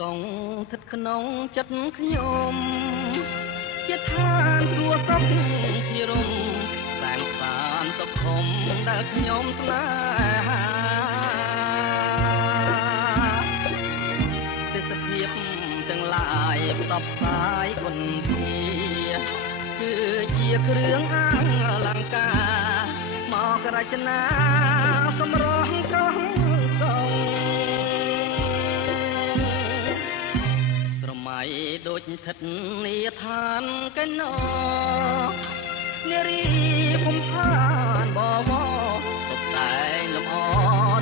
កងស្ថិតក្នុងចិត្តខ្ញុំជាឋានស្រួលសុខជារំសាងសានសុខុមដែលខ្ញុំស្នេហាទេសភាពទាំងឡាយផ្សព្វផ្សាយគុណធាគឺជាគ្រឿងអលង្ការមករចនាសម្រស់កោះកងស្រមៃដូចស្ថិតនាឋានកែណោនារីភូមិឋានបវរតុបតែងលម្អ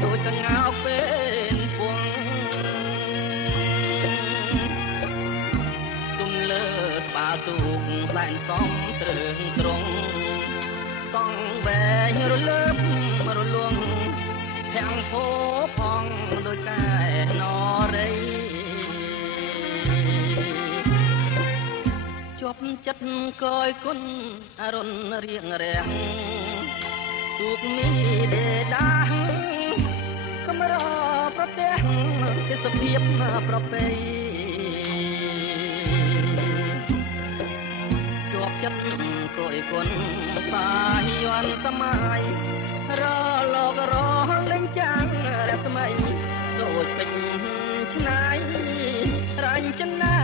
ដូចកង្កោកពេលពងទុំលើស្បាទូកសែនសំត្រឹងត្រង់សង់វែងរលើបរលងទាំងភោផងដោយកែនរីជាប់ចិត្តកយគុណអរុនរៀងរាំងទូកមីដេដាកំរប្រទេសទេសភាពប្រពៃជាប់ចិត្តកយគុណសាយ័នសម័យរលករលេងចាំងរស្មីដូចពេញឆ្នៃរញ្ចនា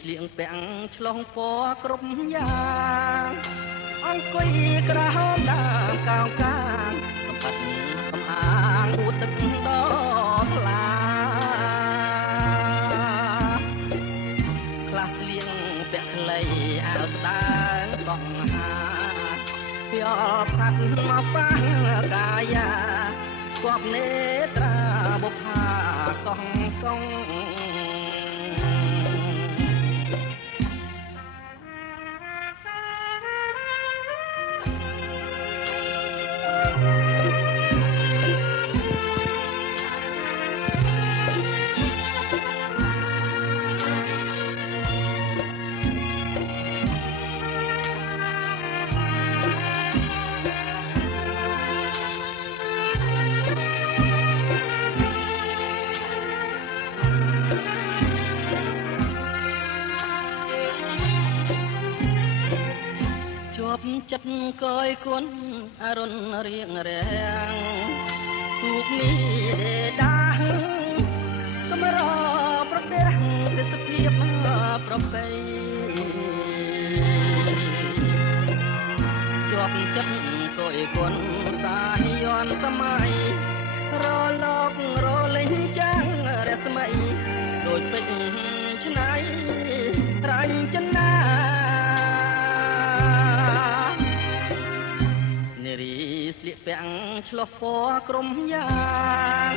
ស្លៀងពាំងឆ្លងពណ៌គ្រប់យ៉ាងអង្គុយក្រហមដើមកោងកាងសម្បត្តិសំអាងអួតទឹកដល់ថ្លាខ្លះស្លៀងពាក់ខ្លីអាវស្ដើងសង្ហាពីអផាត់មកប៉ះកាយាគប់នេត្រាបុប្ផាកងកងចិត្តកយគុណអរុនរៀងរាំងទូកមីដេដាកំរប្រទេសទេសភាពប្រពៃជាប់ចិត្តកយគុណសាយ័នសម័យរលករលេងចាំងរស្មីដូចពេជ្រឆ្នៃរញ្ចនាស្លៀកពាក់ឆ្លោះពណ៌ក្រុមយ៉ាង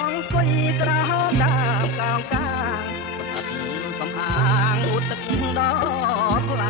អង្គុយក្រហមដើមកោងកាងសម្បត្តិសំអាងអួតទឹកដល់ថ្លា